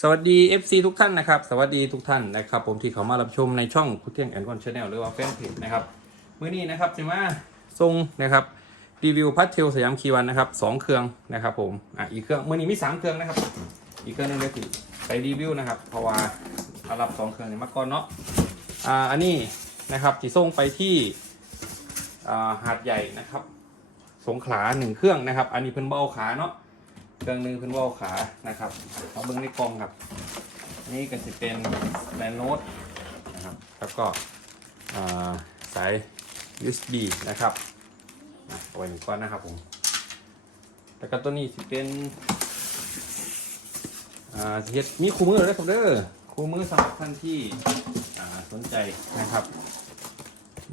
สวัสดี FC ทุกท่านนะครับ สวัสดีทุกท่านนะครับ ผมที่เขามารับชมในช่องคุเที่ยงแอนด์คอนชาแนลหรือว่าแฟนเพจนะครับมื้อนี้นะครับจะมาทรงนะครับรีวิวพัทเทลสยามคีวันนะครับสองเครื่องนะครับผมอะอีกเครื่องมื้อนี้มีสามเครื่องนะครับ อีกเครื่องหนึงเดี๋ยวสิไปรีวิวนะครับ เพราะว่าอารับสองเครื่องนี้มาก่อนเนาะอ่าอันนี้นะครับที่ส่งไปที่อ่าหาดใหญ่นะครับ สงขลาหนึ่งเครื่องนะครับ อันนี้เพิ่นเบาขาเนาะ เครื่องนึงเพิ่นว่าขานะครับเอาเบิ้งในกล่องครับ นี่ก็จะเป็นแลนโนดนะครับแล้วก็สาย USB นะครับเอาไว้หนึ่งก้อนนะครับผมแล้วก็ตัวนี้จะเป็นเฮ็ดมีคู่มือด้วยครับเด้อคู่มือสำหรับท่านที่สนใจนะครับ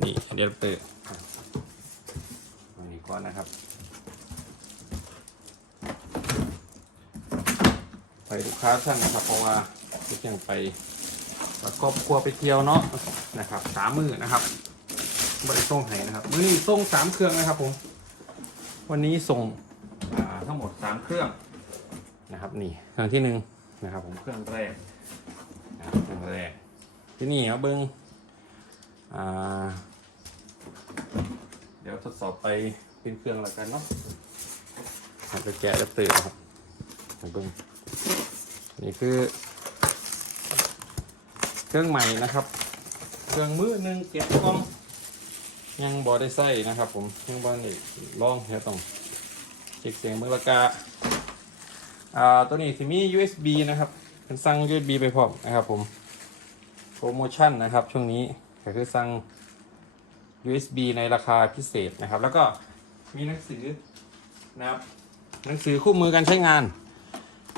นี่เดี๋ยวเปิดอะเอาหนึ่งก้อนนะครับ ไปลูกค้าท่านนะครับ เพราะว่าทุกอย่างไปครอบครัวไปเที่ยวเนาะนะครับสามมือนะครับบริส่งให้นะครับมือนี้ส่งสามเครื่องนะครับผมวันนี้ส่งทั้งหมดสามเครื่องนะครับนี่เครื่องที่หนึ่งนะครับ ผมเครื่องแรกนะครับเครื่องแรกที่นี่เอาเบิ้งอ่าเดี๋ยวทดสอบไปเป็นเครื่องล้วกันเนาะอาจจะแกะแล้วตื่นครับเอาเบิ้ง นี่คือ เครื่องใหม่นะครับ เครื่องมือหนึ่งเก็บกล้อง ยังบอได้ใส่นะครับ ผมยังบอนี่ลองเดี๋ยวต้องเช็คเสียงมือละกาอ่าตัวนี้ที่มี USB นะครับเป็นสั่ง USB ไปพร้อมนะครับผมโปรโมชั่นนะครับช่วงนี้ก็คือสั่ง USB ในราคาพิเศษนะครับ แล้วก็มีหนังสือนะครับหนังสือคู่มือการใช้งาน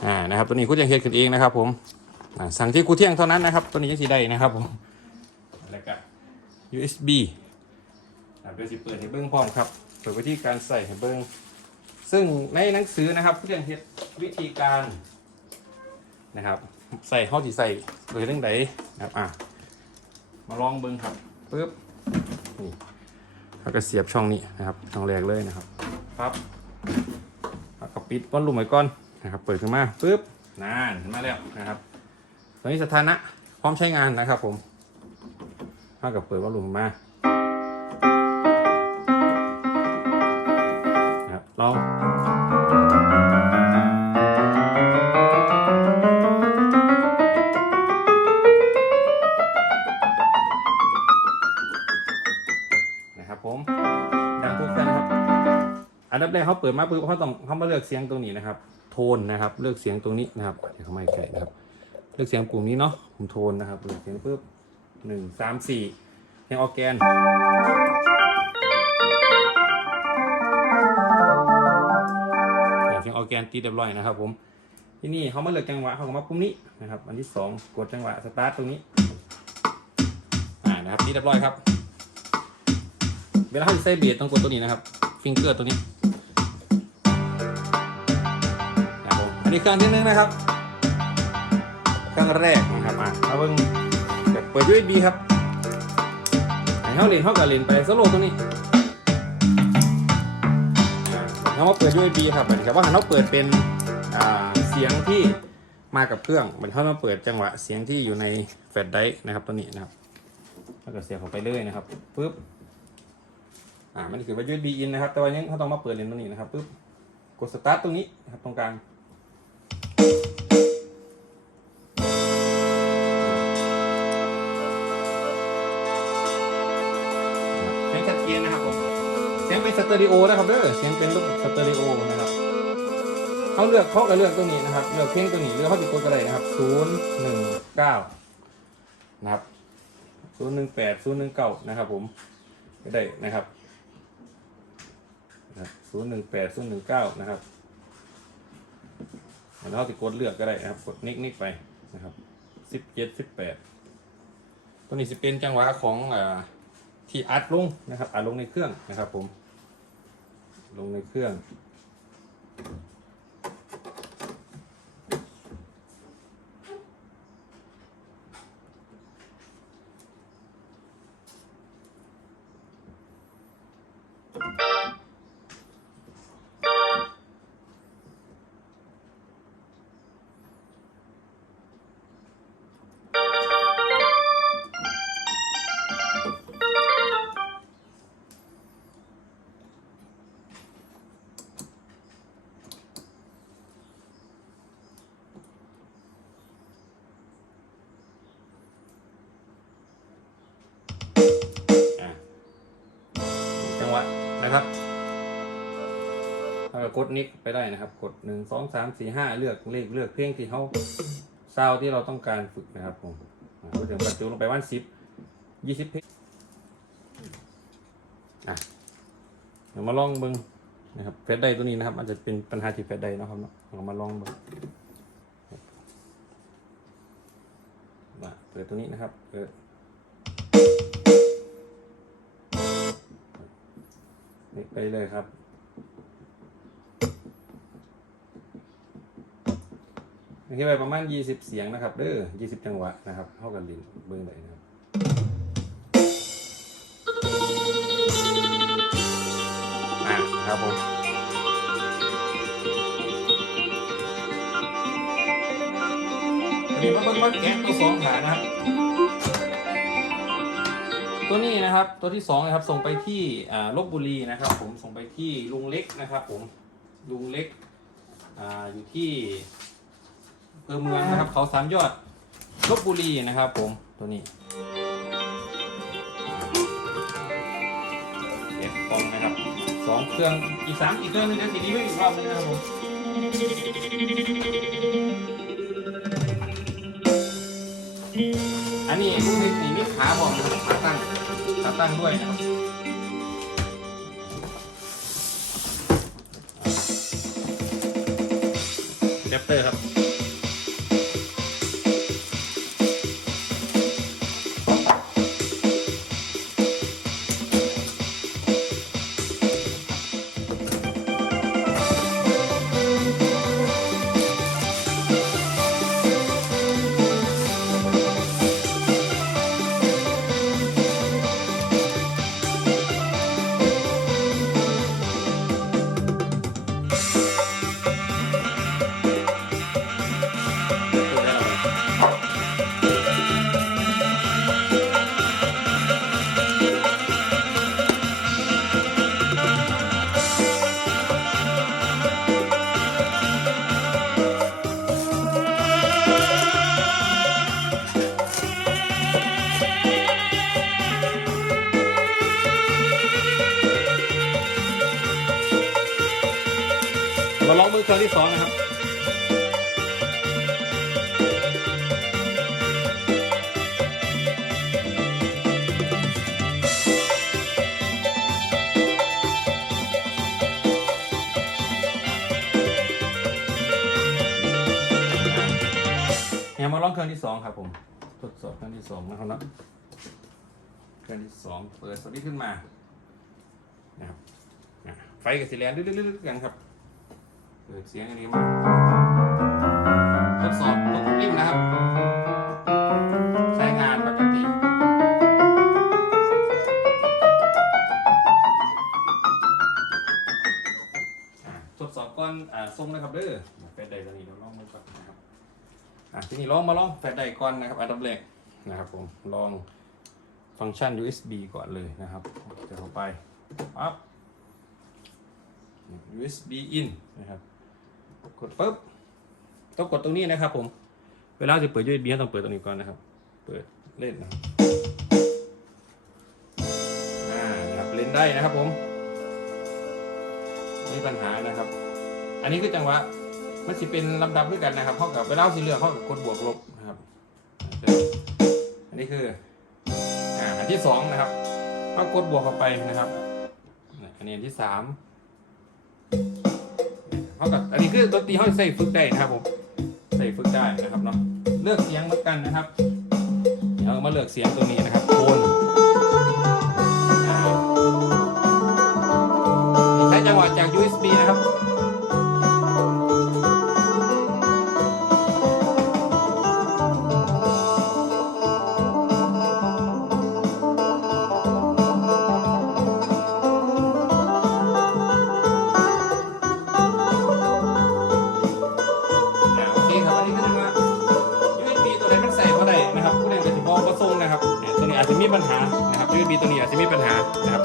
อ่านะครับตัวนี้กูยังเฮ็ดขึ้นเองนะครับ ผมอ่าสั่งที่กูเที่ยงเท่านั้นนะครับ ตัวนี้ยังสีได้นะครับผมแล้วก็ USB อ่าเดี๋ยวสิเปิดให้เบิ้งพร้อมครับเปิดวิธีการใส่ให้เบิ้งซึ่งในหนังสือนะครับกูยังเฮ็ดวิธีการนะครับ ใส่เข้าที่ใส่โดยเรื่องใดนะครับอะมาลองเบิ้งครับปึ๊บนี่แล้วก็เสียบช่องนี้นะครับช่องแรกเลยนะครับปั๊บแล้วก็ปิดก้อนลุ่มไว้ก่อน นะครับ เปิดขึ้นมาปุ๊บนานขึ้นมาแล้วนะครับตอนนี้สถานะพร้อมใช้งานนะครับผมเท่ากับเปิดวอลลุ่มมานะครับลองนะครับผมดังทุกท่านครับ อันดับแรกเขาเปิดมาปุ๊บเขาต้องเขามาเลือกเสียงตรงนี้นะครับ โทนนะครับ เลือกเสียงตรงนี้นะครับเดี๋ยวเขาไม่ไกลนะครับ เลือกเสียงปุ่มนี้เนาะผมโทนนะครับเลือกเสียงปุ๊บหนึ่งสามสี่เสียงออแกนเสียงออแกนตีเรียบร้อยนะครับ ผมที่นี่เขามาเลือกจังหวะเขาก็มาปุ่มนี้นะครับ อันที่สองกดจังหวะสตาร์ทตรงนี้อ่านะครับตีเรียบร้อยครับเวลาเขาจะใส่เบสต้องกดตัวนี้นะครับ ฟิงเกอร์ตัวนี้ อันนี้เครื่องที่หนึ่งนะครับ เครื่องแรกนะครับอะเอาเบิ่งเปิด USB ครับให้เขาเล่นเขากับเล่นไปสโลตัวนี้เขาเปิด USB ครับเหมือนกับว่าเขาเปิดเป็นเสียงที่มากับเครื่องเหมือนเขามาเปิดจังหวะเสียงที่อยู่ในแฟลชไดร์นะครับตัวนี้นะครับแล้วก็เสียบเข้าไปเลยนะครับปึ๊บอ่ามันคือว่า USB in นะครับ แต่ว่ายังเขาต้องมาเปิดเลนส์ตรงนี้นะครับปุ๊บกดสตาร์ทตรงนี้นะครับตรงกลาง สเตอริโอนะครับเด้อเสียงเป็นรูปสเตอริโอนะครับเขาเลือกเขาก็เลือกตรงนี้นะครับ เลือกเพลงตัวนี้เลือกเขาติดกดก็ได้นะครับศูนย์หนึ่งเก้านะครับศูนย์หนึ่งแปดศูนย์หนึ่งเก้านะครับ ผมก็ได้นะครับศูนย์หนึ่งแปดศูนย์หนึ่งเก้านะครับแล้วเราติกดเลือกก็ได้นะครับ กดนิกนิกไปนะครับสิบเจ็ดสิบแปดตัวนี้จะเป็นจังหวะของอ่าที่อัดลงนะครับอัดลงในเครื่องนะครับผม ลงในเครื่อง ว้นะครับกดนิกไปได้นะครับ กดหนึ่งสองสามสี่ห้าเลือกเลขเลือกเพลงที่เขาซาวที่เราต้องการฝึกนะครับผมถึงประตูลงไปวันสิบยี่สิบเพลงอะเดี๋ยวมาลองเบิ้งนะครับเฟสได้ตัวนี้นะครับ อาจจะเป็นปัญหาที่เฟสได้นะครับเนาะเรามาลองเบิ้งมาเปิดตัวนี้นะครับเออ นี่ไปเลยครับ นี่ไปประมาณ 20 เสียงนะครับเด้อ20 จังหวะนะครับเท่ากันลินเบิ้งเลยนะครับอะครับผมวันนี้มาเบิ้งแกะตัวสองขานะครับ ตัวนี้นะครับตัวที่สองนะครับส่งไปที่ลบบุรีนะครับ ผมส่งไปที่ลุงเล็กนะครับ ผมลุงเล็กออยู่ที่อำเภอเมืองนะครับ เขาสามยอดลบบุรีนะครับ ผมตัวนี้เก็บกล่องนะครับสองเครื่องอีกสามอีกเครื่องหนึงเดี๋ยวทีนี้ไม่อีกรอบนึงนะครับผมอันนี้ลูกเล็กนี่มีขาบอกนะครับขาตั้ง ตั้งด้วยนะครับแรปเตอร์ครับ มาลองมือเครื่องที่สองนะครับเนี่ยมาลองเครื่องที่สองครับผมทดสอบเครื่องที่สองนะครับนะเครื่องที่สองเปิดสวิตช์ขึ้นมานะครับไฟกับสีแลนลึกๆๆกันครับ เปิดเสียงอันนี้มาทดสอบลูกริมนะครับ ใช้งานปกติทดสอบก่อนอ่าทรงนะครับเด้อแฟดไดตัวนี้เดี๋ยวลองมือก่อนนะครับอะทีนี้ลองมาลองแฟดไดก่อนนะครับอันดับแรกนะครับผมลองฟังก์ชัน USB ก่อนเลยนะครับจะเข้าไปปั๊บ USB in นะครับ กดปุ๊บต้องกดตรงนี้นะครับ ผม เวลาจะเปิด USB ต้องเปิดตรงนี้ก่อนนะครับ เปิดเล่นนะครับอ่านะครับเล่นได้นะครับ ผมไม่มีปัญหานะครับ อันนี้คือจังหวะมันจะเป็นลำดับด้วยกันนะครับเท่ากับเวลาสีเหลืองเท่ากับกดบวกลบนะครับ อันนี้คืออ่าอันที่สองนะครับถ้ากดบวกเข้าไปนะครับ อันนี้อันที่สาม เขากับอันนี้คือดนตรีเขาใส่ฝึกได้นะครับผมใส่ฝึกได้นะครับเนาะเลือกเสียงเหมือนกันนะครับ เดี๋ยวมาเลือกเสียงตัวนี้นะครับ USB ตัวนี้อาจจะมีปัญหานะครับ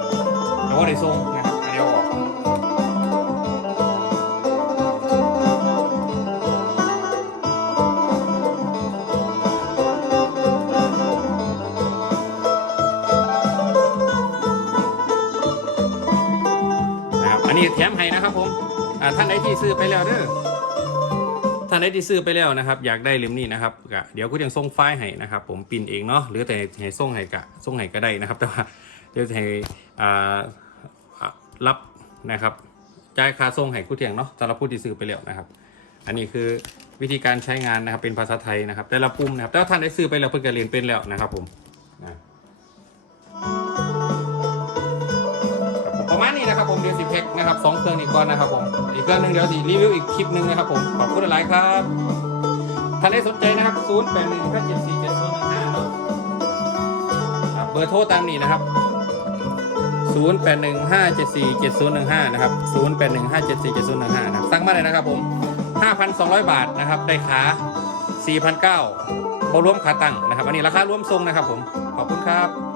แต่ว่าในทรงนะครับอันนี้ออกนะครับอันนี้แถมให้นะครับผมท่านไหนที่ซื้อไปแล้วเด้อ ท่านไหนที่ซื้อไปแล้วนะครับ อยากได้เล่มนี้นะครับกะเดี๋ยวกูยังส่งไฟล์ให้นะครับ ผมปิ้นเองเนาะหรือแต่ให้ส่งให้กะส่งให้ก็ได้นะครับ แต่ว่าเดี๋ยวให้อ่รับนะครับจ่ายค่าส่งให้กูเทียงเนาะสำหรับผู้ที่ซื้อไปแล้วนะครับ อันนี้คือวิธีการใช้งานนะครับเป็นภาษาไทยนะครับ แต่ละปุ่มนะครับแต่ท่านได้ซื้อไปแล้วเพื่อการเรียนเป็นแล้วนะครับผม นะครับสองเครื่องนี้ก่อนนะครับผมอีกเครื่องหนึ่งเดี๋ยวสิรีวิวอีกคลิปหนึ่งนะครับผมขอบคุณหลายครับท่านใดสนใจนะครับ0 8 1 5 7 4 7 0 1 5เนาะครับเบอร์โทรตามนี้นะครับ0 8 1 5 7 4 7 0 1 5นะครับ0 8 1 5 7 4 7 0 1 5นะครับสั่งมาเลยนะครับผม 5,200 บาทนะครับได้ขา4,900บรวมขาตั้งนะครับ อันนี้ราคารวมทรงนะครับผม ขอบคุณครับ